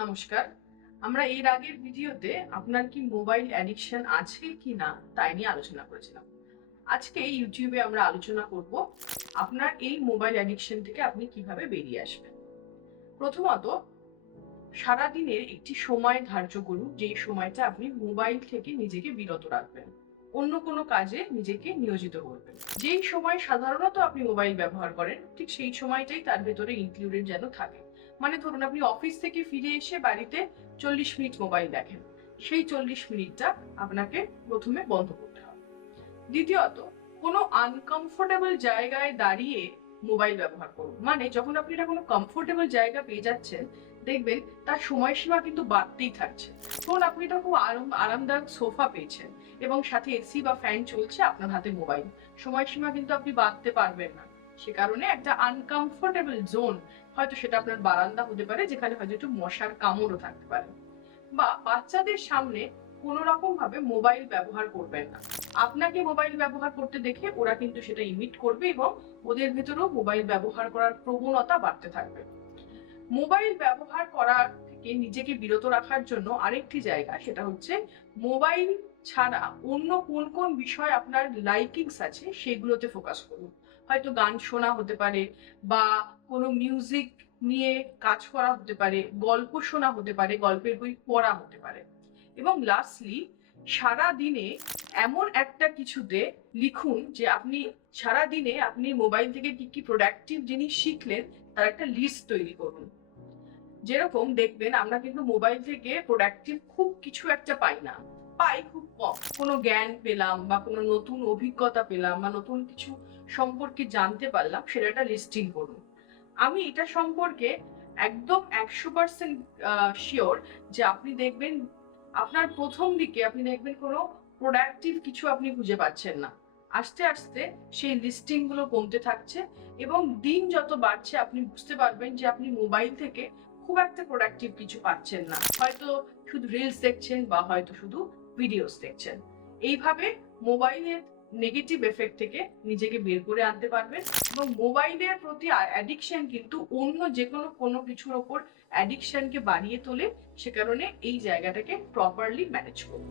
নমস্কার। আমরা এর আগের ভিডিওতে আপনার কি মোবাইল অ্যাডিকশন আছে কি না তাই নিয়ে আলোচনা করেছিলাম। আজকে ইউটিউবে আমরা আলোচনা করব আপনার এই মোবাইল অ্যাডিকশন থেকে আপনি কীভাবে বেরিয়ে আসবেন। প্রথমত, সারাদিনের একটি সময় ধার্য করুন, যেই সময়টা আপনি মোবাইল থেকে নিজেকে বিরত রাখবেন। অন্য কোনো কাজে নিজেকে নিয়োজিত করবেন। যেই সময় সাধারণত আপনি মোবাইল ব্যবহার করেন, ঠিক সেই সময়টাই তার ভেতরে ইনক্লুডেড যেন থাকে। মানে ধরুন আপনি অফিস থেকে ফিরে এসে বাড়িতে চল্লিশ মিনিট মোবাইল দেখেন। সেই চল্লিশ মিনিটটা আপনাকে প্রথমে বন্ধ করতে হবে। দ্বিতীয়ত, কোনো আনকমফোর্টেবল জায়গায় দাঁড়িয়ে মোবাইল ব্যবহার করুন। মানে যখন আপনি এটা কোনো কমফোর্টেবল জায়গা পেয়ে যাচ্ছেন, দেখবেন তার সময়সীমা কিন্তু বাড়তেই থাকছে। ধরুন আপনি এটা খুব আরাম, আরামদায়ক সোফা পেয়েছেন এবং সাথে এসি বা ফ্যান চলছে আপনার হাতে মোবাইল সময়সীমা কিন্তু আপনি বাড়তে পারবেন না। সে কারণে একটা আনকমফোর্টেবল জোন হয়তো সেটা আপনার বারান্দা হতে পারে, যেখানে হয়তো একটু মশার কামড়ও থাকতে পারে। বা বাচ্চাদের সামনে কোনো রকম ভাবে মোবাইল ব্যবহার করবেন না। আপনাকে মোবাইল ব্যবহার করতে দেখে ওরা কিন্তু সেটা ইমিট করবে এবং ওদের ভেতরেও মোবাইল ব্যবহার করার প্রবণতা বাড়তে থাকবে। মোবাইল ব্যবহার করার থেকে নিজেকে বিরত রাখার জন্য আরেকটি জায়গা, সেটা হচ্ছে মোবাইল ছাড়া অন্য কোন কোন বিষয় আপনার লাইকিংস আছে সেগুলোতে ফোকাস করুন। হয়তো গান শোনা হতে পারে বা কোনো মিউজিক নিয়ে কাজ করা হতে পারে, গল্প শোনা হতে পারে, গল্পের বই পড়া হতে পারে। এবং লাস্টলি সারা দিনে এমন একটা কিছুতে লিখুন যে আপনি সারা দিনে আপনি মোবাইল থেকে কি কি প্রোডাক্টিভ জিনিস শিখলেন তার একটা লিস্ট তৈরি করুন। যেরকম দেখবেন আমরা কিন্তু মোবাইল থেকে প্রোডাক্টিভ খুব কিছু একটা পাই না। পাই খুব কম। কোনো জ্ঞান পেলাম বা কোনো নতুন অভিজ্ঞতা পেলাম বা নতুন কিছু সম্পর্কে জানতে পারলাম, সেটা লিস্টিং করুন। আমি এটা সম্পর্কে একদম একশো পার্সেন্ট শিওর যে আপনি দেখবেন আপনার প্রথম দিকে আপনি দেখবেন কোনো প্রোডাক্টিভ কিছু আপনি খুঁজে পাচ্ছেন না। আস্তে আস্তে সেই লিস্টিংগুলো কমতে থাকছে এবং দিন যত বাড়ছে আপনি বুঝতে পারবেন যে আপনি মোবাইল থেকে খুব একটা প্রোডাক্টিভ কিছু পাচ্ছেন না। হয়তো শুধু রিলস দেখছেন বা হয়তো শুধু ভিডিওস দেখছেন। এইভাবে মোবাইলের নেগেটিভ এফেক্ট থেকে নিজেকে বের করে আনতে পারবেন এবং মোবাইলের প্রতি অ্যাডিকশন কিন্তু অন্য যে কোনো কোনো কিছুর ওপর অ্যাডিকশনকে বাড়িয়ে তোলে, সে কারণে এই জায়গাটাকে প্রপারলি ম্যানেজ করুন।